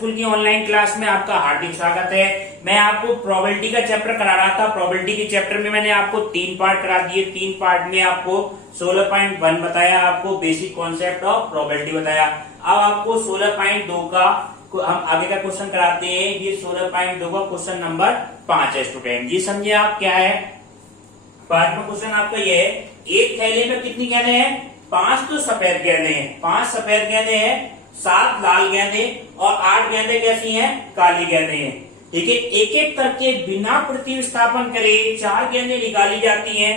School की online class में आपका हार्दिक स्वागत है। मैं आपको प्रोबेबिलिटी का चैप्टर करा रहा था। प्रोबेबिलिटी के चैप्टर में मैंने आपको 3 पार्ट करा दिए। 3 पार्ट में आपको 16.1 बताया, आपको बेसिक कॉन्सेप्ट ऑफ प्रोबेबिलिटी बताया। अब आपको 16.2 का हम आगे का क्वेश्चन कराते हैं। ये 16.2 का क्वेश्चन नंबर 5 है स्टूडेंट। ये समझिए आप क्या है। 5वां क्वेश्चन आपका ये है, एक थैले में कितनी गेंदें हैं? 5 तो सफेद गेंदें हैं, 5 सफेद गेंदें हैं, 7 लाल गेंदें और 8 गेंदें कैसी हैं? काली गेंदें हैं। ठीक है, एक एक करके बिना प्रतिस्थापन करे 4 गेंदें निकाली जाती हैं।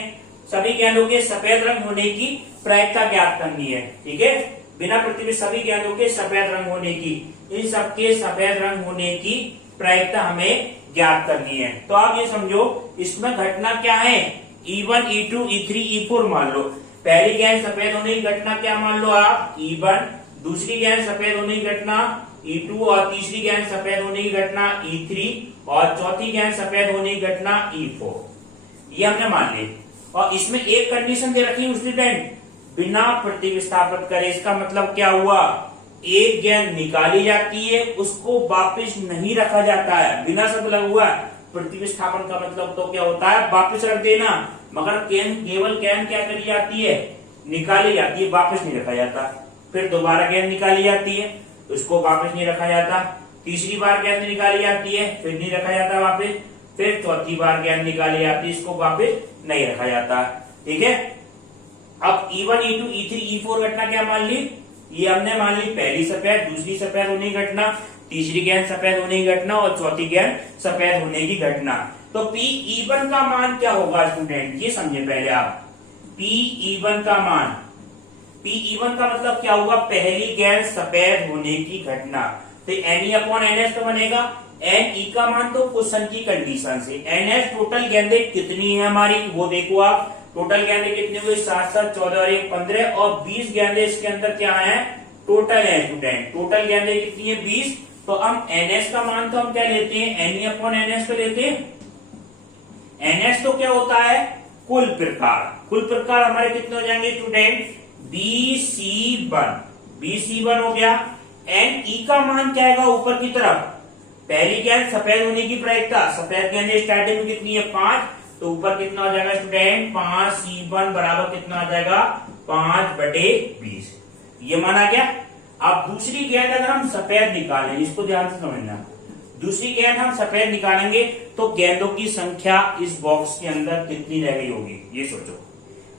सभी गेंदों के सफेद रंग होने की प्रायिकता ज्ञात करनी है। ठीक है, बिना सभी गेंदों के सफेद रंग होने की, इन सबके सफेद रंग होने की प्रायिकता हमें ज्ञात करनी है। तो आप ये समझो, इसमें घटना क्या है? E1, E2, E3, E4 मान लो। पहली गेंद सफेद होने की घटना क्या मान लो आप? E1, दूसरी गेंद सफेद होने की घटना E2 और तीसरी गेंद सफेद होने की घटना E3 और चौथी गेंद सफेद होने की घटना E4। ये हमने मान ली। और इसमें एक कंडीशन दे रखी है स्टूडेंट, बिना प्रतिस्थापित करे। इसका मतलब क्या हुआ? एक गेंद निकाली जाती है, उसको वापस नहीं रखा जाता है। बिना सब लगा हुआ प्रतिस्थापन का मतलब तो क्या होता है? वापस रख देना। मगर केवल गेंद क्या करी जाती है? निकाली जाती है, वापस नहीं रखा जाता। फिर दोबारा गेंद निकाली जाती है, उसको वापस नहीं रखा जाता। तीसरी बार गेंद निकाली जाती है, फिर नहीं रखा जाता वापस। फिर चौथी बार गेंद निकाली जाती है, इसको वापस नहीं रखा जाता। ठीक है, अब E1, E2, E3, E4 घटना क्या मान ली? ये हमने मान ली पहली सफेद, दूसरी सफेद होने की घटना, तीसरी गेंद सफेद होने की घटना और चौथी गेंद सफेद होने की घटना। तो P1 का मान क्या होगा स्टूडेंट? ये समझे पहले आप। P1 का मान, P1 का मतलब क्या होगा? पहली गेंद सफेद होने की घटना। तो NE/NS तो बनेगा। NE का मान तो क्वेश्चन की कंडीशन से। NS टोटल गेंदें कितनी है हमारी वो देखो आप। टोटल गेंदें कितनी हुई? 7, 7, 14 और 1, 15 और 20 गेंदें इसके अंदर क्या है? टोटल है स्टूडेंट। टोटल गेंदें कितनी है? 20। तो हम NS का मान तो हम क्या लेते हैं? NE/NS तो लेते हैं। NS तो क्या होता है? कुल प्रकार। कुल प्रकार हमारे कितने हो जाएंगे स्टूडेंट? BC1। BC1 हो गया। NE का मान क्या आएगा ऊपर की तरफ? पहली गेंद सफेद होने की प्रायिकता, सफेद गेंदें स्टार्टिंग में कितनी है? 5। तो ऊपर कितना हो जाएगा स्टूडेंट? 5C1 बराबर कितना आ जाएगा? 5/20। ये माना गया। अब दूसरी गेंद अगर हम सफेद निकालें, इसको ध्यान से समझना, दूसरी गेंद हम सफेद निकालेंगे तो गेंदों की संख्या इस बॉक्स के अंदर कितनी रह गई होगी? ये सोचो।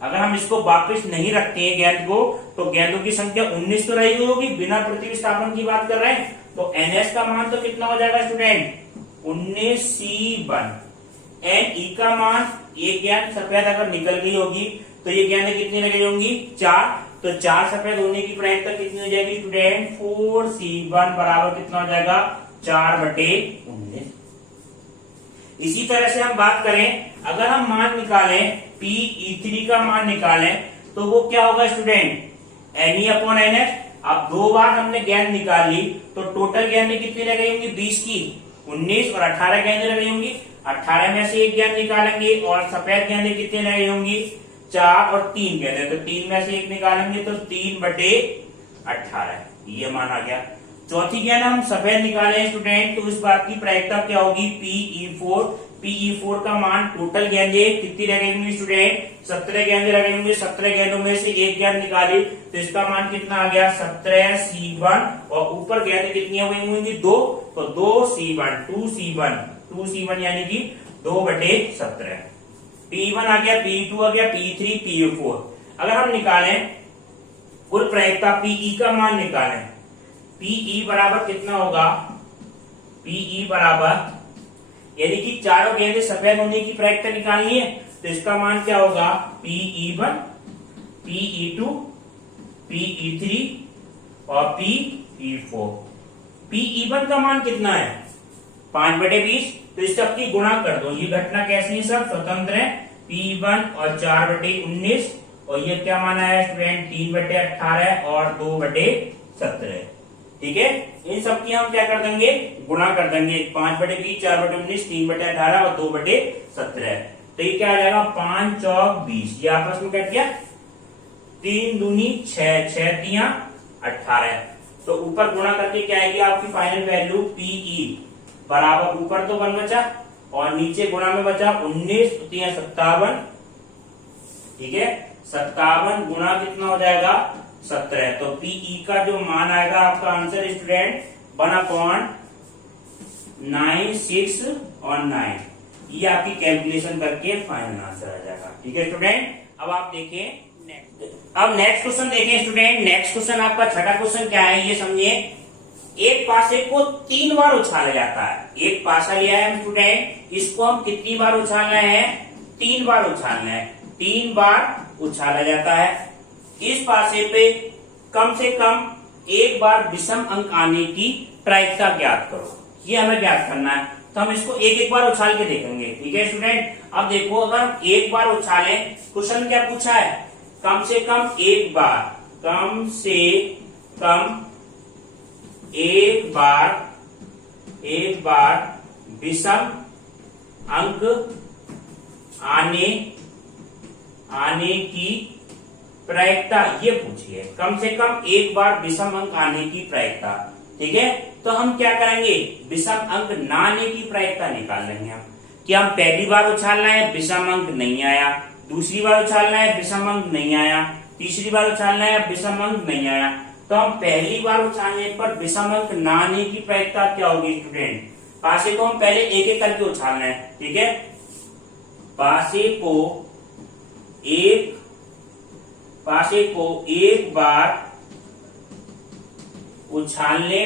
अगर हम इसको वापस नहीं रखते हैं गेंद को, तो गेंदों की संख्या 19 तो रही होगी। बिना प्रतिस्थापन की बात कर रहे हैं, तो NS का मान तो कितना हो जाएगा स्टूडेंट? 19C1। NE का मान, एक गेंद सफेद अगर निकल गई होगी तो ये गेंदें कितनी रह गई होंगी? 4। तो 4 सफेद होने की प्रायिकता कितनी हो जाएगी स्टूडेंट? 4C1 बराबर कितना हो जाएगा? 4/19। इसी तरह से हम बात करें, अगर हम मान निकालें PE3 का मान निकालें तो वो क्या होगा स्टूडेंट? NE/NS। अब 2 बार हमने गेंद निकाली तो टोटल गेंदें कितनी रह गई होंगी? 20 की 19 और 18 गेंदें रह गई होंगी। 18 में से एक गेंद निकालेंगे और सफेद गेंदें कितनी रह गई होंगी? 4 और 3 गेंदें, तो 3 में से एक निकालेंगे तो 3/18। ये मान आ गया। चौथी गेंद हम सफेद निकाले स्टूडेंट, तो उस बात की प्रायिकता क्या होगी? PE4। PE4 का मान, टोटल गेंदें कितनी रह गई होंगी स्टूडेंट? 17 गेंदें रह गई होंगी। 17 गेंदों में से एक गेंद निकाली तो इसका मान कितना आ गया? 17C1। और ऊपर गेंदें कितनी हुई होंगी? 2। तो 2C1, 2C1 यानी कि 2/17। P1 आ गया, P2 आ गया, P3, P4। अगर हम निकालें कुल प्रायिकता, PE का मान निकालें, PE बराबर कितना होगा? PE बराबर, यदि कि चारों गेंदें सफेद होने की प्रायिकता निकालनी है तो इसका मान क्या होगा? PE1, PE2, PE3 और PE4। PE1 का मान कितना है? 5/20। तो इस सबकी गुणा कर दो। ये घटना कैसी है? सब स्वतंत्र है। P1 और 4/19 और ये क्या माना है स्टूडेंट? 3/18 और 2/17। ठीक है, इन सब की हम क्या कर देंगे? गुणा कर देंगे। 5/20, 4/19, 3/18 और 2/17। तो ये क्या आ जाएगा? 5 चौक 20। ये आपस में कट गया। 3 दूनी 6, 6 तिया 18। तो ऊपर गुणा करके क्या आएगी आपकी फाइनल वैल्यू पीई बराबर, ऊपर तो 1 बचा और नीचे गुणा में बचा 19 57, ठीक है 57 गुणा कितना हो जाएगा 17। तो पीई का जो मान आएगा आपका आंसर स्टूडेंट 1/96 और 9, ये आपकी कैलकुलेशन करके फाइनल आंसर आ जाएगा। ठीक है स्टूडेंट, अब आप देखें अब नेक्स्ट क्वेश्चन देखें स्टूडेंट। नेक्स्ट क्वेश्चन आपका छठा क्वेश्चन क्या है ये समझिए। एक पासे को 3 बार उछाला जाता है। एक पासा लिया है स्टूडेंट, इसको हम कितनी बार उछाल रहे हैं 3 बार उछालना है। 3 बार उछाला जाता है। इस पासे पे कम से कम एक बार विषम अंक आने की प्रायिकता ज्ञात करो, ये हमें ज्ञात करना है। तो हम इसको एक एक बार उछाल के देखेंगे। ठीक है स्टूडेंट, अब देखो अगर हम एक बार उछालें, क्वेश्चन क्या पूछा है कम से कम एक बार, कम से कम एक बार विषम अंक आने की प्रायिकता, ये पूछिए कम से कम एक बार विषम अंक आने की प्रायिकता। ठीक है, तो हम क्या करेंगे विषम अंक ना आने की प्रायिकता निकाल लेंगे हम, कि हम पहली बार उछालना है विषम अंक नहीं आया, दूसरी बार उछालना है विषम अंक नहीं आया, तीसरी बार उछालना है विषम अंक नहीं आया। तो हम पहली बार उछालने पर विषम अंक ना आने की प्रायिकता क्या होगी स्टूडेंट, पासे को हम पहले एक एक करके उछालना है। ठीक है, पासे को एक बार उछालने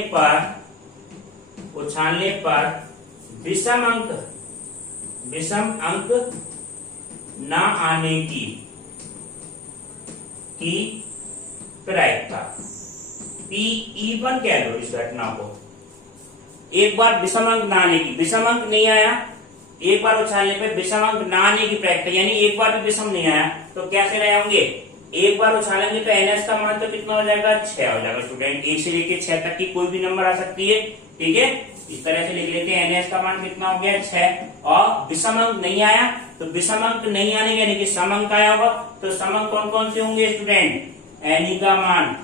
पर विषम अंक न आने की प्रायिकता P1 कह लो इस घटना को। एक बार विषम अंक न आने की, विषम अंक नहीं आया, एक बार उछालने पे विषम अंक न आने की प्रायिकता, यानी एक बार भी विषम नहीं आया तो कैसे रहे होंगे, एक बार उछालेंगे तो NS का मान तो कितना हो जाएगा 6 हो जाएगा स्टूडेंट। 1 से लेके 6 तक की कोई भी नंबर आ सकती है। ठीक है, इस तरह से लिख लेते हैं NS का मान कितना हो गया 6, और विषम अंक नहीं आया तो विषम अंक नहीं आने यानी कि सम अंक आया होगा। तो सम अंक कौन कौन से होंगे स्टूडेंट, NE का मान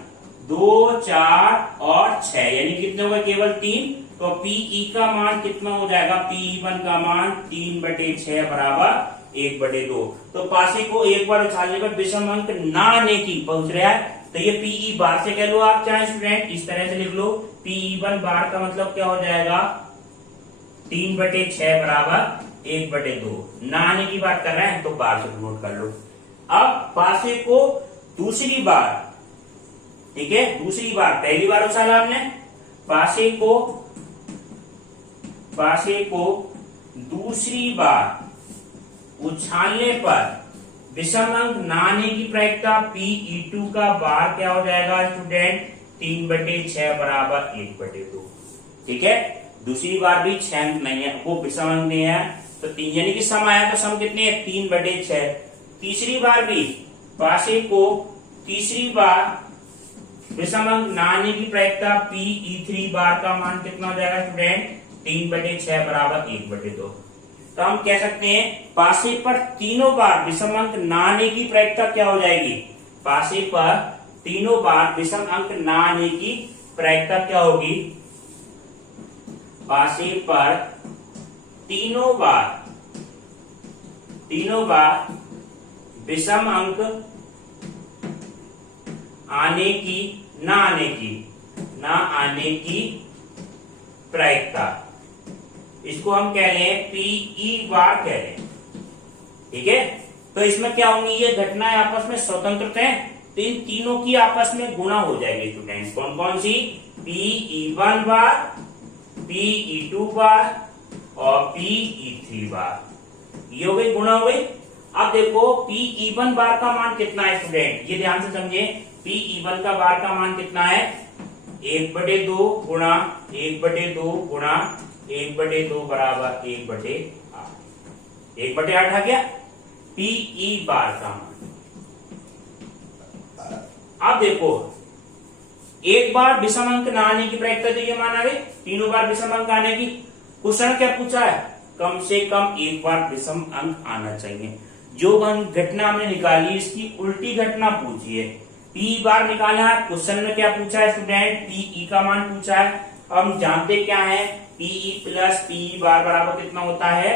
2 4 और 6, यानी कितने हो गए केवल 3। तो PE का मान कितना हो जाएगा, PE1 का मान 3/6 बराबर 1/2। तो पासे को एक बार उछालने पर विषम अंक ना आने की पहुंच रहा है, तो ये PE बार से कह लो आप चाहे स्टूडेंट, इस तरह से लिख लो PE1 बार का मतलब क्या हो जाएगा 3/6 बराबर 1/2। ना आने की बात कर रहे हैं तो बार से नोट कर लो। अब पासे को दूसरी बार, ठीक है दूसरी बार, पहली बार उछाला हमने, पासे को दूसरी बार उछालने पर विषम अंक ना आने की प्रायिकता PE2 का बार क्या हो जाएगा स्टूडेंट 3/6 बराबर 1/2। ठीक है, दूसरी बार भी 6 अंक नहीं है, वो विषम अंक नहीं है तो 3, यानी कि सम आया तो सम कितने है 3/6। तीसरी बार भी पासे को तीसरी बार विषम अंक ना आने की प्रायिकता PE3 बार का मान कितना हो जाएगा स्टूडेंट 3/6 बराबर 1/2। तो हम कह सकते हैं पासे पर तीनों बार विषम अंक ना आने की प्रायिकता क्या हो जाएगी, पासे पर तीनों बार विषम अंक ना आने की प्रायिकता क्या होगी, पासे पर तीनों बार विषम अंक आने की ना आने की प्रायिकता, इसको हम कह लें PE बार कह लें। ठीक है, तो इसमें क्या होंगी, ये घटनाएं आपस में स्वतंत्र हैं, तो इन तीनों की आपस में गुणा हो जाएगी स्टूडेंट्स। कौन कौन सी, PE1 बार, PE2 बार और PE3 बार, ये हो गई गुणा हो गई। अब देखो PE1 बार का मान कितना है स्टूडेंट, ये ध्यान से समझे, PE1 का बार का मान कितना है 1/2 गुणा 1/2 गुणा 1/2 बराबर 1/8, 1/8 आ गया PE बार का मान। अब देखो एक बार विषम अंक न आने की प्रायिकता तो ये मान आ गई, तीनों बार विषम अंक आने की। क्वेश्चन क्या पूछा है, कम से कम एक बार विषम अंक आना चाहिए। जो घटना हमने निकाली इसकी उल्टी घटना पूछी है, पी बार निकालना है। क्वेश्चन में क्या पूछा है स्टूडेंट, पीई का मान पूछा है। अब हम जानते क्या है, पीई प्लस पीई बार बराबर कितना होता है,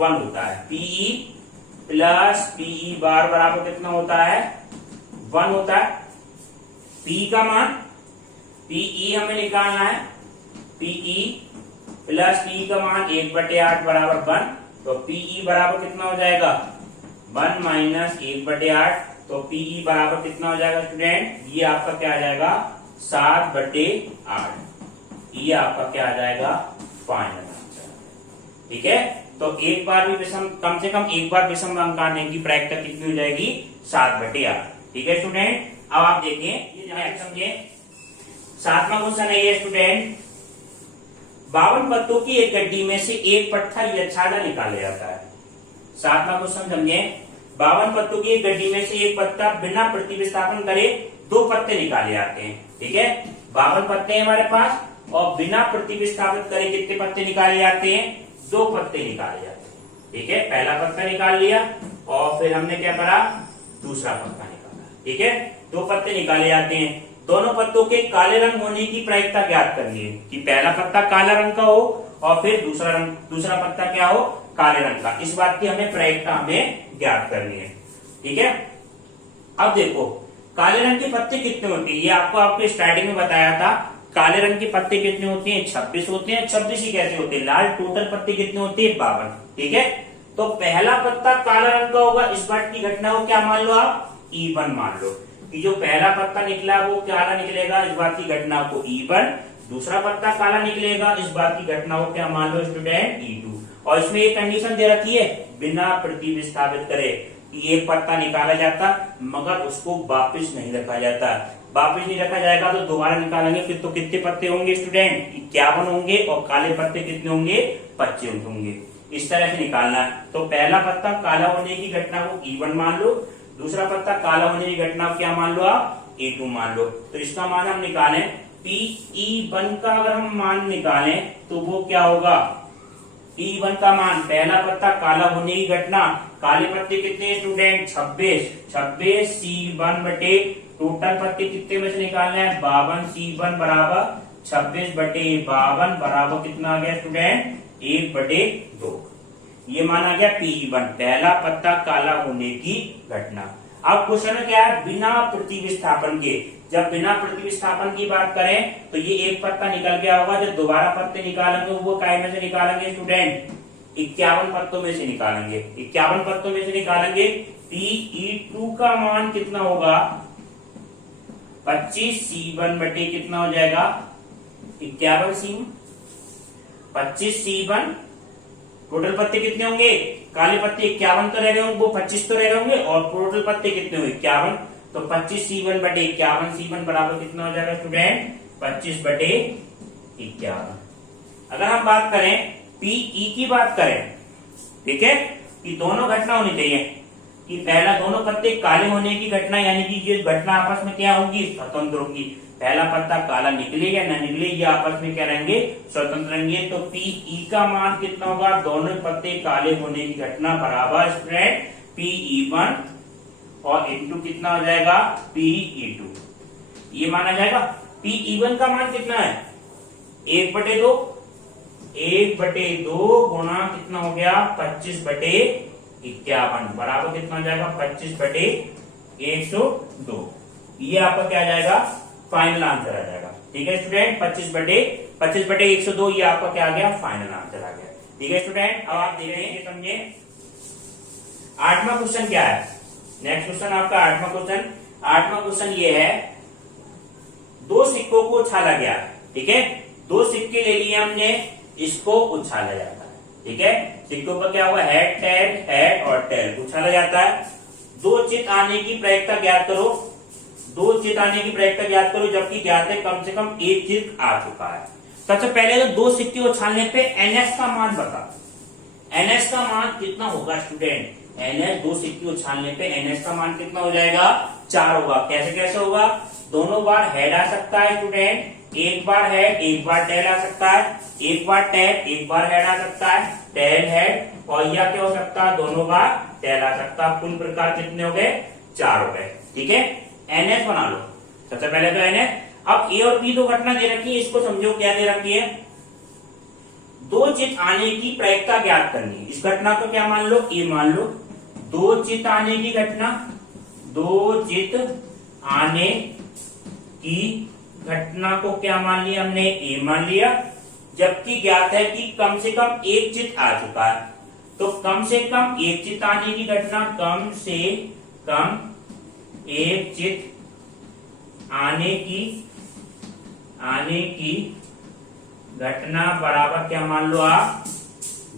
1 होता है। पीई प्लस पीई बार बराबर कितना होता है, 1 होता है। पी का मान, पीई हमें निकालना है, पीई प्लस पी का मान 1/8 बराबर 1, तो पीई बराबर कितना हो जाएगा, 1 माइनस 1/8, तो पीई बराबर कितना हो जाएगा स्टूडेंट, ये आपका क्या आ जाएगा 7/8। ये आपका क्या आ जाएगा फाइनल आंसर। ठीक है, तो एक बार भी विषम, कम से कम एक बार विषम अंक आने की प्रायिकता कितनी हो जाएगी, 7/8। ठीक है स्टूडेंट, अब आप देखिए ये समझे। 7वां क्वेश्चन है ये स्टूडेंट, 52 पत्तों की एक गड्डी में से एक पत्थर यच्छादा निकाला जाता है। 7वां क्वेश्चन समझे, 52 पत्तों की एक गड्डी में से एक पत्ता बिना प्रतिस्थापन करे 2 पत्ते निकाले जाते हैं। ठीक है, 52 पत्ते हैं हमारे पास और बिना प्रतिस्थापित करे कितने पत्ते निकाले जाते हैं, 2 पत्ते निकाले जाते हैं। ठीक है, पहला पत्ता निकाल लिया और फिर हमने क्या करा, दूसरा पत्ता निकाला। ठीक है, 2 पत्ते निकाले जाते हैं। दोनों पत्तों के काले रंग होने की प्रायिकता ज्ञात करनी है, कि पहला पत्ता काला रंग का हो और फिर दूसरा पत्ता क्या हो, काले रंग का। इस बात की हमें प्रायिकता हमें ज्ञात करनी है। ठीक है, अब देखो काले रंग के पत्ते कितने होते हैं, ये आपको स्टार्टिंग में बताया था। काले रंग के पत्ते कितने होते हैं, 26 होते हैं। 26 ही कैसे होते हैं, लाल टोटल पत्ते कितने होते हैं, 52। ठीक है, तो पहला पत्ता काला रंग का होगा, इस बात की घटना को क्या मान लो आप, E1 मान लो, कि जो पहला पत्ता निकला वो काला निकलेगा, इस बात की घटना को E1। दूसरा पत्ता काला निकलेगा, इस बात की घटना को क्या मान लो स्टूडेंट, E2। और इसमें एक कंडीशन दे रखी है, बिना प्रतिस्थापित करे कि एक पत्ता निकाला जाता मगर उसको वापस नहीं रखा जाता। वापस नहीं रखा जाएगा तो दोबारा निकालेंगे, फिर तो कितने पत्ते होंगे स्टूडेंट, 51 होंगे और काले पत्ते कितने होंगे, 25 होंगे। इस तरह से निकालना है। तो पहला पत्ता काला होने की घटना को E1 मान लो, दूसरा पत्ता काला होने की घटना को क्या मान लो आप, E2 मान लो। तो इसका मान हम निकालें, PE1 का अगर हम मान निकालें तो वो क्या होगा, E1 का मान, पहला पत्ता काला होने की घटना, काले पत्ते कितने स्टूडेंट, 26, 26 C1 बटे टोटल पत्ते कितने में से निकालना है, 52, C1 बराबर 26/52 बराबर कितना आ गया स्टूडेंट, 1/2। ये माना गया PE1, पहला पत्ता काला होने की घटना। अब क्वेश्चन क्या है, बिना प्रतिस्थापन के। जब बिना प्रतिस्थापन की बात करें तो ये एक पत्ता निकल गया होगा, जब दोबारा पत्ते निकालेंगे वो काय में से निकालेंगे स्टूडेंट, 51 पत्तों में से निकालेंगे। 51 पत्तों में से निकालेंगे, PE2 का मान कितना होगा, 25 C1 बटे कितना हो जाएगा, 51 C1, 25 C1। टोटल पत्ते कितने होंगे, काले पत्ते 51 तो रह गए होंगे, वो 25 तो रह गए होंगे, और टोटल पत्ते कितने होंगे 51, तो 25 C1 बटे 51 C1 बराबर कितना हो जाएगा स्टूडेंट, 25/51। अगर हम बात करें PE की बात करें, ठीक है, कि दोनों घटना होनी चाहिए, कि पहला दोनों पत्ते काले होने की घटना, यानी कि ये घटना आपस में क्या होगी, स्वतंत्र होगी। पहला पत्ता काला निकले या न निकले, ये आपस में क्या रहेंगे, स्वतंत्र रहेंगे। तो PE का मान कितना होगा, दोनों पत्ते काले होने की घटना बराबर स्टूडेंट PE1 और इंटू कितना हो जाएगा, PE2। ये माना जाएगा। PE1 का मान कितना है, 1/2, 1/2 गुणा कितना हो गया, 25/51 बराबर कितना हो जाएगा, 25/102। ये आपका क्या आ जाएगा, फाइनल आंसर आ जाएगा। ठीक है स्टूडेंट, 25/102 ये आपका क्या आ गया, फाइनल आंसर आ गया। ठीक है स्टूडेंट, अब आप देख रहे हैं, समझे। 8वां क्वेश्चन क्या है, नेक्स्ट क्वेश्चन आपका 8वां क्वेश्चन। 8वां क्वेश्चन ये है, 2 सिक्कों को उछाला गया। ठीक है, 2 सिक्के ले लिए हमने, इसको उछाला जाता है। ठीक है, सिक्कों पर क्या हुआ, हेड टेल, हेड और टेल उछाला जाता है। 2 चित आने की प्रायिकता ज्ञात करो, 2 चित आने की प्रायिकता ज्ञात करो, जबकि ज्ञात है कम से कम 1 चित आ चुका है। सबसे पहले तो 2 सिक्के उछालने पे NS का मान बता। NS का मान कितना होगा स्टूडेंट, NS 2 सिक्के उछालने पे NS का मान कितना हो जाएगा, 4 होगा। कैसे कैसे होगा, दोनों बार हेड आ सकता है स्टूडेंट, एक बार हेड एक बार टेल आ सकता है, एक बार टेल एक बार हेड आ सकता है, टेल हेड, और यह क्या हो सकता है, दोनों बार टेल आ सकता है। कुल प्रकार कितने हो गए, 4 हो गए। ठीक है, NS बना लो। सबसे पहले तो NS। अब A और B दो घटना दे रखी है, इसको समझो क्या दे रखी है, दो चित आने की प्रायिकता ज्ञात करनी है। इस घटना को क्या मान लो, A मान लो। दो चित आने की घटना, दो चित आने की घटना को क्या मान लिया हमने, A मान लिया। जबकि ज्ञात है कि कम से कम एक चित आ चुका है, तो कम से कम एक चित आने की घटना, कम से कम एक चित आने की घटना बराबर क्या मान लो आप,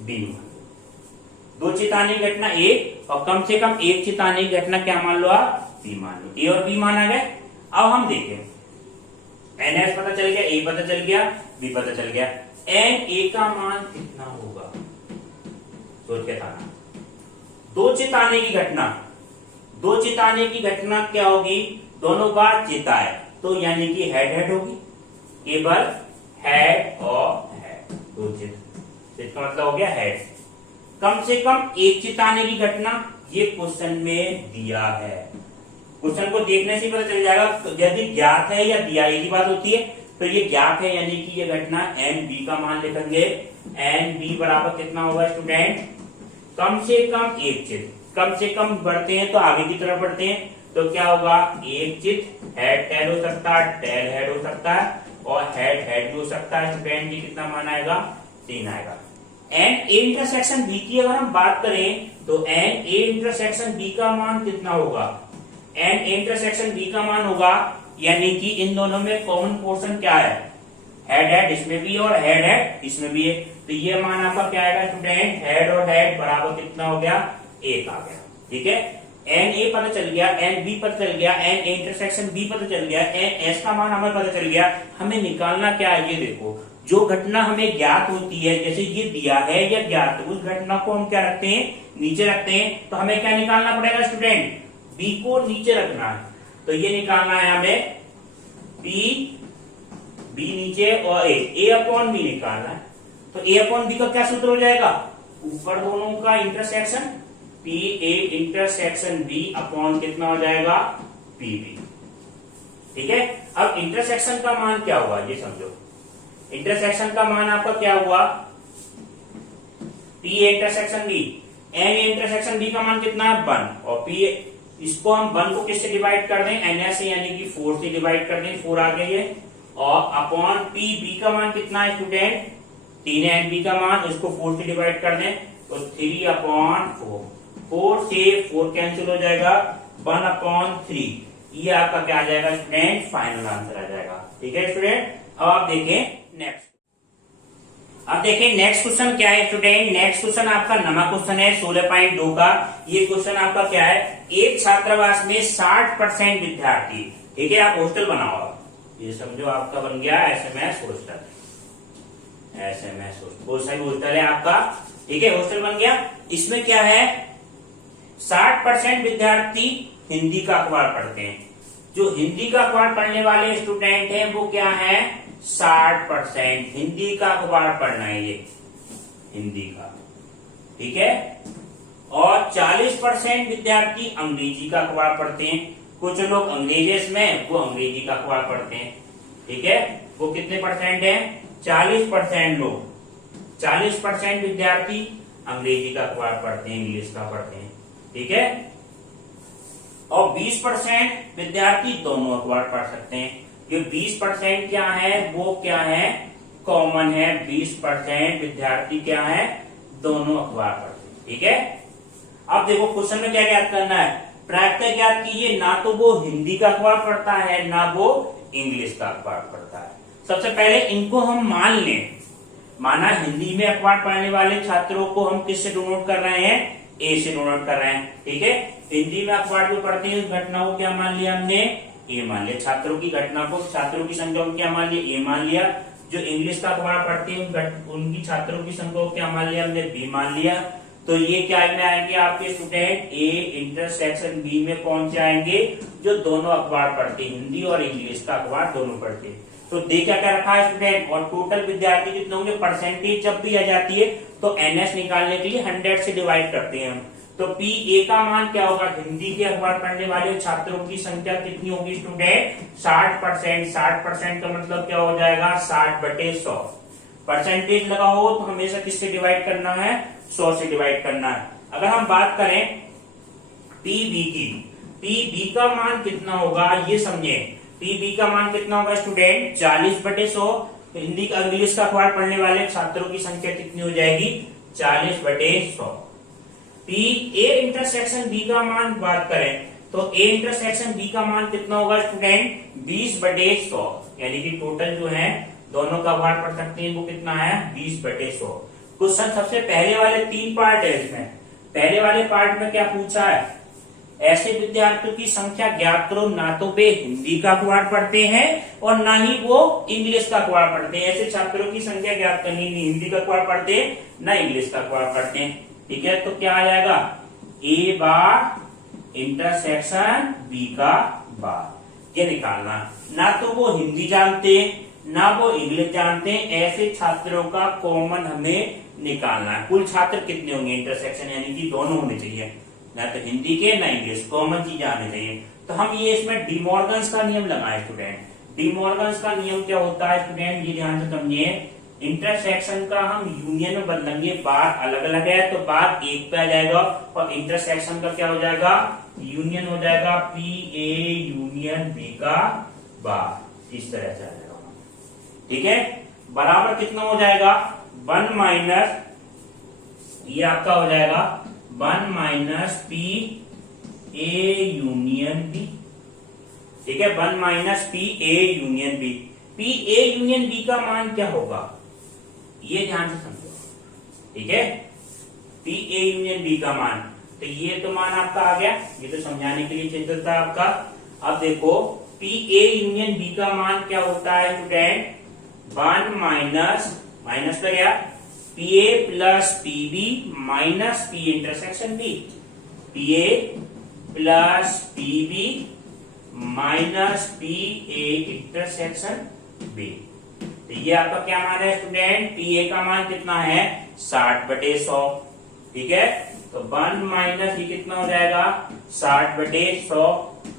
B मान लो। दो चित आने की घटना A और कम से कम एक चित आने की घटना क्या मान लो आप, B मान लो। A और B माना गया। अब हम देखें, NS पता चल गया, A पता चल गया, B पता चल गया। NA का मान कितना होगा, सोच के था। दो चित आने की घटना, दो चित आने की घटना क्या होगी, दोनों बार चित आए तो यानी कि हेड हेड होगी, केवल हेड और हेड, दो चित, इसका मतलब हो गया हेड। कम से कम एक चित आने की घटना, ये क्वेश्चन में दिया है। क्वेश्चन को देखने से पता चल जाएगा यदि ज्ञात है या दिया, एक ही बात होती है। तो ये ज्ञात है यानी कि ये घटना NB का मान लिखेंगे। NB बराबर कितना होगा स्टूडेंट, कम से कम एक चित, कम से कम बढ़ते हैं तो आगे की तरफ बढ़ते हैं, तो क्या होगा, एक चित हेड टेल हो सकता है, टेल हेड हो सकता है और हेड हेड भी हो सकता है। स्टूडेंट जी कितना मान आएगा, 3 आएगा। एंड ए इंटरसेक्शन बी की अगर हम बात करें तो एंड ए इंटरसेक्शन बी का मान कितना होगा, एंड ए इंटरसेक्शन बी का मान होगा यानी कि इन दोनों में कॉमन पोर्शन क्या है, हेड हेड इसमें भी और हेड हेड इसमें भी है, तो ये मान आपका क्या आएगा स्टूडेंट, हेड और हेड बराबर कितना हो गया, 1 आ गया। ठीक है, एन ए पता चल गया, एन बी पता चल गया, एन ए इंटरसेक्शन बी पता चल गया, एन एस का मान हमें पता चल गया। हमें निकालना क्या है, ये देखो, जो घटना हमें ज्ञात होती है, जैसे ये दिया है या ज्ञात, उस घटना को हम क्या रखते हैं, नीचे रखते हैं। तो हमें क्या निकालना पड़ेगा स्टूडेंट, बी को नीचे रखना है, तो ये निकालना है हमें बी नीचे और ए अपॉन बी निकालना है। तो ए अपॉन बी का क्या सूत्र हो जाएगा, ऊपर दोनों का intersection, P A intersection B upon कितना हो जाएगा, पी बी। ठीक है, अब इंटरसेक्शन का मान क्या हुआ ये समझो, इंटरसेक्शन का मान आपका क्या हुआ, P A intersection B, N A intersection B का मान कितना है 1, और पी इसको हम 1 को किससे डिवाइड कर दें, एन एस से यानी कि 4 से डिवाइड कर दें, 4 आ गई है, और अपॉन पी बी का मान कितना है स्टूडेंट, 3 है एन बी का मान, इसको 4 से डिवाइड कर दें तो 3 अपॉन 4, 4 से 4 कैंसिल हो जाएगा, 1 अपॉन 3, ये आपका क्या आ जाएगा स्टूडेंट, फाइनल आंसर आ जाएगा। ठीक है स्टूडेंट, अब आप देखें नेक्स्ट, अब देखिए नेक्स्ट क्वेश्चन क्या है स्टूडेंट, नेक्स्ट क्वेश्चन आपका नवा क्वेश्चन है 16.2 का। ये क्वेश्चन आपका क्या है, एक छात्रावास में 60% विद्यार्थी, ठीक है, आप हॉस्टल बनाओ, ये समझो आपका बन गया एसएमएस हॉस्टल, एसएमएस हॉस्टल है आपका, ठीक है, हॉस्टल बन गया। इसमें क्या है, 60% विद्यार्थी हिंदी का अखबार पढ़ते हैं। जो हिंदी का अखबार पढ़ने वाले स्टूडेंट हैं वो क्या है, 60% हिंदी का अखबार पढ़ना है ये, हिंदी का, ठीक है, और 40% विद्यार्थी अंग्रेजी का अखबार पढ़ते हैं। कुछ लोग अंग्रेजी में वो अंग्रेजी का अखबार पढ़ते हैं, ठीक है, वो कितने परसेंट है, 40% लोग, 40% विद्यार्थी अंग्रेजी का अखबार पढ़ते हैं, इंग्लिश का पढ़ते हैं, ठीक है, और 20% विद्यार्थी दोनों अखबार पढ़ सकते हैं। ये 20% क्या है, वो क्या है, कॉमन है, 20% विद्यार्थी क्या है, दोनों अखबार पढ़ते हैं। ठीक है, अब देखो क्वेश्चन में क्या ज्ञात करना है, प्रायिकता ज्ञात कीजिए, ना तो वो हिंदी का अखबार पढ़ता है ना वो इंग्लिश का अखबार पढ़ता है। सबसे पहले इनको हम मान लें, माना हिंदी में अखबार पढ़ने वाले छात्रों को हम किससे डिनोट कर रहे हैं, ए से डिनोट कर रहे हैं। ठीक है, हिंदी में अखबार जो पढ़ते हैं उस घटना को क्या मान लिया हमने, ए मान लिया, छात्रों की घटना को, छात्रों की संख्या को क्या मान लिया, ए मान लिया। जो इंग्लिश का अखबार पढ़ते हैं उनकी छात्रों की संख्या को क्या मान लिया हमने, बी मान लिया। तो ये क्या में आएंगे आपके स्टूडेंट, ए इंटरसेक्शन बी में कौन से आएंगे, जो दोनों अखबार पढ़ते हैं, हिंदी और इंग्लिश का अखबार दोनों पढ़ते हैं। तो दे क्या क्या रखा है स्टूडेंट, और टोटल विद्यार्थी कितने होंगे, परसेंटेज जब भी आ जाती है तो एनएस निकालने के लिए 100 से डिवाइड करते हैं हम। तो पी ए का मान क्या होगा, हिंदी के अखबार पढ़ने वाले छात्रों की संख्या कितनी होगी स्टूडेंट, 60%। 60% का मतलब क्या हो जाएगा, 60/100। परसेंटेज लगा हो तो हमेशा किससे डिवाइड करना है, 100 से डिवाइड करना है। अगर हम बात करें पीबी की, पीबी का मान कितना होगा ये समझे। पीबी का मान कितना होगा स्टूडेंट, 40/100। हिंदी इंग्लिश का अखबार पढ़ने वाले छात्रों की संख्या कितनी हो जाएगी, 40/100। पी ए इंटरसेक्शन बी का मान बात करें तो ए इंटरसेक्शन बी का मान कितना होगा स्टूडेंट, 20/100। यानी कि टोटल जो है दोनों का भार पढ़ सकते हैं वो कितना है, 20/100। क्वेश्चन सबसे पहले वाले 3 पार्ट है इसमें। पहले वाले पार्ट में क्या पूछा है, ऐसे विद्यार्थियों की संख्या ज्ञात करो ना तो वे हिंदी का अखबार पढ़ते हैं और ना ही वो इंग्लिश का अखबार पढ़ते हैं। ऐसे छात्रों की संख्या ज्ञात करनी, नहीं हिंदी का अखबार पढ़ते हैं ना इंग्लिश का अखबार पढ़ते हैं। ठीक है, तो क्या आ जाएगा, ए बार इंटरसेक्शन बी का बार, ये निकालना। ना तो वो हिंदी जानते ना वो इंग्लिश जानते, ऐसे छात्रों का कॉमन हमें निकालना है। कुल छात्र कितने होंगे इंटरसेक्शन, यानी कि दोनों होने चाहिए, ना तो हिंदी के ना इंग्लिश, कॉमन चीज आने चाहिए। तो हम ये इसमें डिमॉर्गन्स का नियम लगाए स्टूडेंट। डिमॉर्गन्स का नियम क्या होता है स्टूडेंट, ये ध्यान से समझिए। इंटरसेक्शन का हम यूनियन में बदलेंगे, बार अलग अलग है तो बार एक पे आ जाएगा और इंटरसेक्शन का क्या हो जाएगा, यूनियन हो जाएगा पी ए यूनियन बी का बार, इस तरह से आ जाएगा। ठीक है, बराबर कितना हो जाएगा, 1 माइनस, ये आपका हो जाएगा 1 minus P A union B. ठीक है, 1 minus P A union B. P A union B का मान क्या होगा, ये ध्यान से समझो। ठीक है, पी ए यूनियन बी का मान, तो ये तो मान आपका आ गया, ये तो समझाने के लिए चिंतित था आपका। अब देखो पी ए यूनियन बी का मान क्या होता है स्टूडेंट, 1 माइनस, माइनस का क्या, P A plus P B minus P intersection B, P A plus P B minus P A intersection B. तो ये आपका क्या मान है स्टूडेंट, पी ए का मान कितना है, 60/100। ठीक है, तो 1 माइनस ये कितना हो जाएगा, 60/100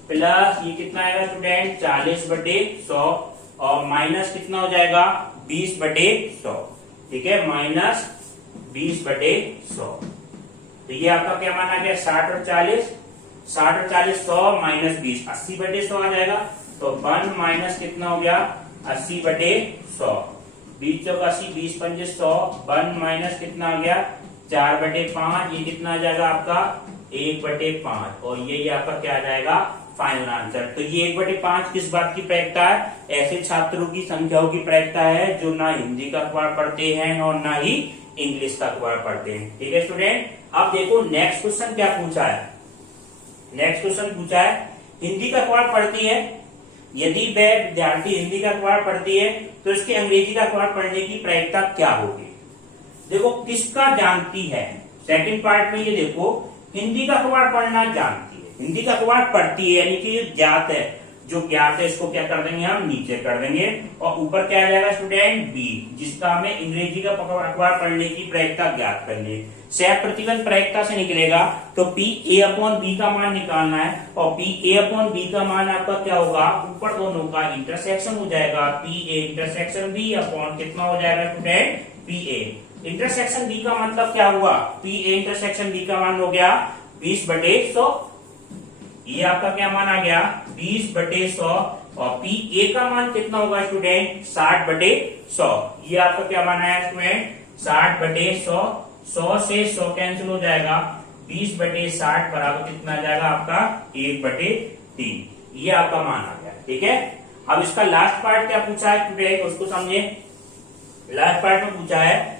प्लस ये कितना आएगा स्टूडेंट, 40/100 और माइनस कितना हो जाएगा, 20/100। ठीक है, माइनस 20/100। तो ये आपका क्या मान आ गया, 60 और 40, 60 और 40 100 माइनस 20, 80/100 आ जाएगा। तो 1 माइनस कितना हो गया, 80/100, 20 चौक 80, 20 पंजे 100, 1 माइनस कितना आ गया, 4/5, ये कितना आ जाएगा आपका 1/5 और ये आपका क्या आ जाएगा फाइनल आंसर। तो ये 1/5 किस बात की प्रायिकता है, ऐसे छात्रों की संख्याओं की प्रायिकता है जो ना हिंदी का अखबार पढ़ते हैं और ना ही इंग्लिश का अखबार पढ़ते हैं। ठीक है स्टूडेंट, अब देखो नेक्स्ट क्वेश्चन क्या पूछा है। नेक्स्ट क्वेश्चन पूछा है, हिंदी का अखबार पढ़ती है, यदि वह विद्यार्थी हिंदी का अखबार पढ़ती है तो इसके अंग्रेजी का अखबार पढ़ने की प्रायिकता क्या होगी। देखो किसका जानती है, सेकंड पार्ट में ये देखो हिंदी का अखबार पढ़ना जानती है, हिंदी का अखबार पढ़ती है, यानी कि ये ज्ञात है, जो ज्ञात है इसको क्या कर देंगे हम नीचे कर देंगे और ऊपर क्या आ जाएगा स्टूडेंट बी, जिसका हमें अंग्रेजी का अखबार पढ़ने की प्रायिकता ज्ञात करनी है। सह प्रतिबंध प्रायिकता से निकलेगा तो पी ए अपॉन बी का मान निकालना है और पी ए अपॉन बी का मान आपका क्या होगा, ऊपर दोनों का इंटरसेक्शन हो जाएगा, P A intersection B upon कितना हो जाएगा student, P A intersection B का मतलब क्या हुआ, पी ए इंटरसेक्शन बी का मान हो गया 20/100। ये आपका क्या मान आ गया 20/100 और पी ए का मान कितना होगा स्टूडेंट 60/100। ये आपका क्या मान आया स्टूडेंट 60/100, 100 से 100 कैंसिल हो जाएगा, 20/60 बराबर कितना आ जाएगा आपका 1/3। ये आपका मान आ गया। ठीक है, अब इसका लास्ट पार्ट क्या पूछा है स्टूडेंट, उसको समझे। लास्ट पार्ट में पूछा है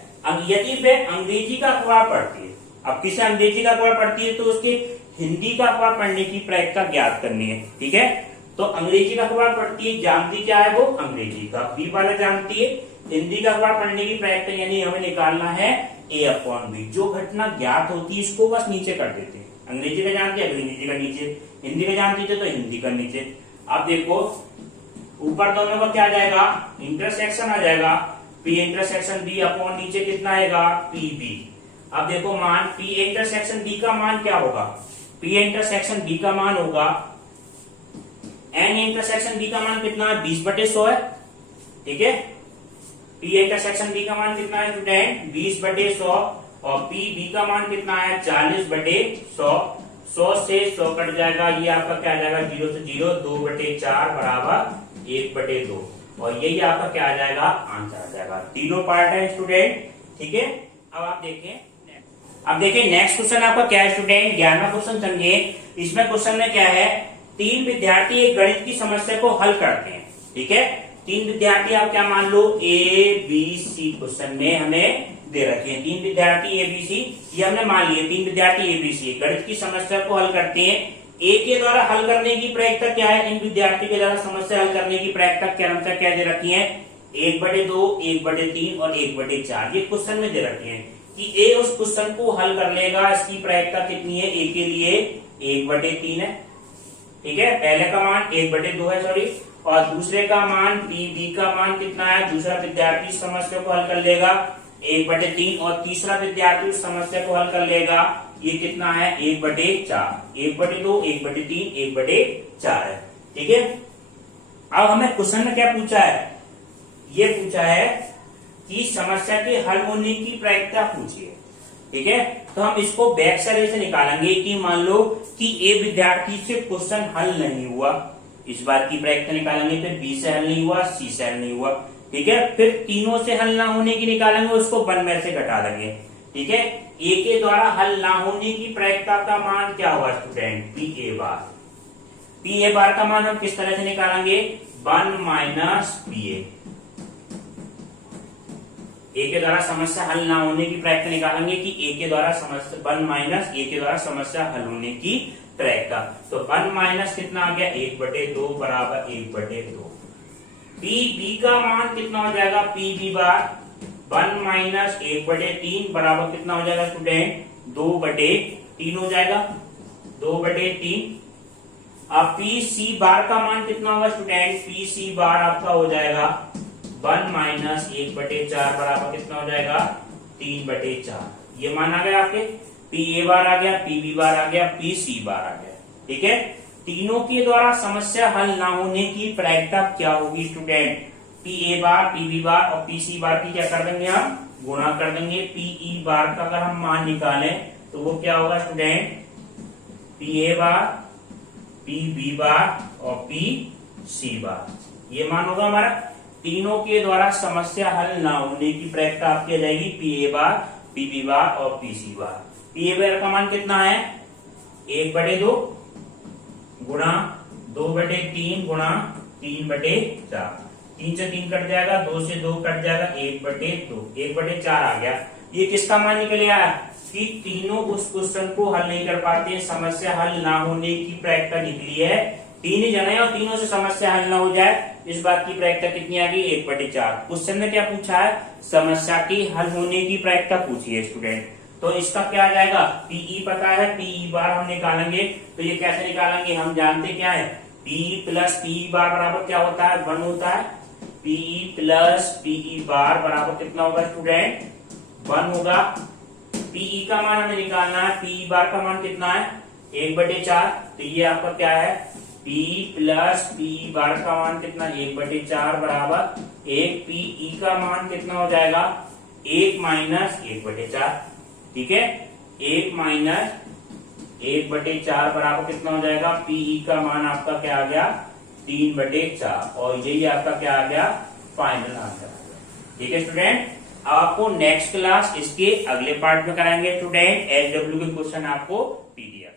यदि वे अंग्रेजी का अखबार पढ़ती है, अब किसे अंग्रेजी का अखबार पढ़ती है तो उसके हिंदी का अखबार पढ़ने की प्रायिकता ज्ञात करनी है। ठीक है, तो अंग्रेजी का अखबार पढ़ती है, जानती क्या है वो अंग्रेजी का, बी वाला जानती है, हिंदी का अखबार पढ़ने की प्रायिकता यानी हमें निकालना है ए अपॉन बी। जो घटना ज्ञात होती है इसको बस नीचे कर देते हैं, अंग्रेजी का जानते हैं अंग्रेजी का नीचे, हिंदी का जानती थे तो हिंदी का नीचे। अब देखो ऊपर दोनों का क्या आ जाएगा इंटरसेक्शन आ जाएगा, पी इंटरसेक्शन बी अपॉन नीचे कितना आएगा पी बी। अब देखो मान पी इंटरसेक्शन बी का मान क्या होगा, पी इंटरसेक्शन बी का मान होगा, एन इंटरसेक्शन बी का मान कितना है 20/100 है, ठीक है। पी इंटरसेक्शन बी का मान कितना है स्टूडेंट 20/100 और पी बी का मान कितना है 40/100। 100 से 100 कट जाएगा, ये आपका क्या आ जाएगा 0 से 0, 2/4 बराबर 1/2 और यही आपका क्या आ जाएगा आंसर आ जाएगा। तीनों पार्ट है स्टूडेंट, ठीक है। अब आप देखें, अब देखिए नेक्स्ट क्वेश्चन आपका क्या है स्टूडेंट, 11वां क्वेश्चन समझिए। इसमें क्वेश्चन में क्या है, 3 विद्यार्थी एक गणित की समस्या को हल करते हैं, ठीक है। 3 विद्यार्थी आप क्या मान लो ए बी सी क्वेश्चन में हमें दे रखे हैं, 3 विद्यार्थी ए बी सी, ये हमने मान लिए 3 विद्यार्थी ए बी सी गणित की समस्या को हल करते हैं। ए के द्वारा हल करने की प्रायिकता क्या है, इन विद्यार्थी के द्वारा समस्या हल करने की प्रायिकता क्या दे रखी है 1/2, 1/3 और 1/4। ये क्वेश्चन में दे रखे हैं कि ए उस क्वेश्चन को हल कर लेगा, इसकी प्रायिकता कितनी है, ए के लिए 1/3 है, ठीक है। पहले का मान 1/2 है सॉरी, और दूसरे का मान पी बी का मान कितना है, दूसरा विद्यार्थी इस समस्या को हल कर लेगा 1/3 और तीसरा विद्यार्थी उस समस्या को हल कर लेगा, ये कितना है 1/4, 1/2, 1/3, 1/4 है, ठीक है। अब हमें क्वेश्चन में क्या पूछा है, ये पूछा है कि समस्या के हल होने की प्रायिकता पूछिए, ठीक है। तो हम इसको बैक साइड से निकालेंगे कि मान लो कि ए विद्यार्थी से क्वेश्चन हल नहीं हुआ, इस बात की प्रायिकता निकालेंगे, फिर बी से हल नहीं हुआ, सी से हल नहीं हुआ, ठीक है। फिर तीनों से हल ना होने की निकालेंगे, उसको 1 में से घटा देंगे, ठीक है। ए के द्वारा हल ना होने की प्रायिकता का मान क्या होगा student P A bar. P A bar का मान हम किस तरह से निकालेंगे 1 माइनस पी ए के द्वारा समस्या हल ना होने की प्रायिकता निकालेंगे कि ए के द्वारा समस्या 1 माइनस ए के द्वारा समस्या हल होने की प्रायिकता। तो 1 माइनस कितना आ गया 1/2 बराबर 1/2। पी बी का मान कितना हो जाएगा पी बी बार 1 माइनस 1/3 बराबर कितना हो जाएगा स्टूडेंट 2/3 हो जाएगा, 2/3। अब पी सी बार का मान कितना होगा स्टूडेंट, पी सी बार आपका हो जाएगा 1 माइनस 1/4 बराबर कितना हो जाएगा 3/4। ये मान आ गया आपके, पी ए बार आ गया, पी बी बार आ गया, पी सी बार आ गया, ठीक है। तीनों के द्वारा समस्या हल ना होने की प्रायिकता क्या होगी student, P A bar, P B bar और पी सी बार की क्या कर देंगे हम गुणा कर देंगे। पी ई बार का अगर हम मान निकालें तो वो क्या होगा student P A bar, P B bar और पी सी बार, ये मान होगा हमारा। तीनों के द्वारा समस्या हल ना होने की प्रायिकता आपकी आ जाएगी P A bar, P B bar और P C bar. P A bar का मान कितना है 1/2 गुणा 2/3 गुणा 3/4, 3 से 3 कट जाएगा, 2 से 2 कट जाएगा, 1/2, 1/4 आ गया। ये किसका मान निकल आया कि तीनों उस क्वेश्चन को हल नहीं कर पाते, समस्या हल ना होने की प्रायिकता निकली है। 3 ही जने और तीनों से समस्या हल ना हो जाए, इस बात की प्रायिकता कितनी आ गई 1/4। क्वेश्चन में क्या पूछा है समस्या की हल होने की प्रायिकता पूछी है स्टूडेंट, तो इसका क्या आ जाएगा पीई पता है, पीई बार हम निकालेंगे, तो ये कैसे निकालेंगे हम जानते क्या है पी प्लस पीई बार बराबर क्या होता है 1 होता है। पीई प्लस पीई बार बराबर कितना होगा स्टूडेंट 1 होगा। पीई का मान हमें निकालना है, पीई बार का मान कितना है 1/4, तो ये आपका क्या है पी प्लस पीई बार का मान कितना 1/4 बराबर 1। पीई का मान कितना हो जाएगा 1 माइनस 1/4, ठीक है। 1 माइनस 1/4 बराबर कितना हो जाएगा पीई का मान आपका क्या आ गया 3/4 और यही आपका क्या आ गया फाइनल आंसर आ गया, ठीक है स्टूडेंट। आपको नेक्स्ट क्लास इसके अगले पार्ट में कराएंगे स्टूडेंट, एसडब्ल्यू के क्वेश्चन आपको पीडीएफ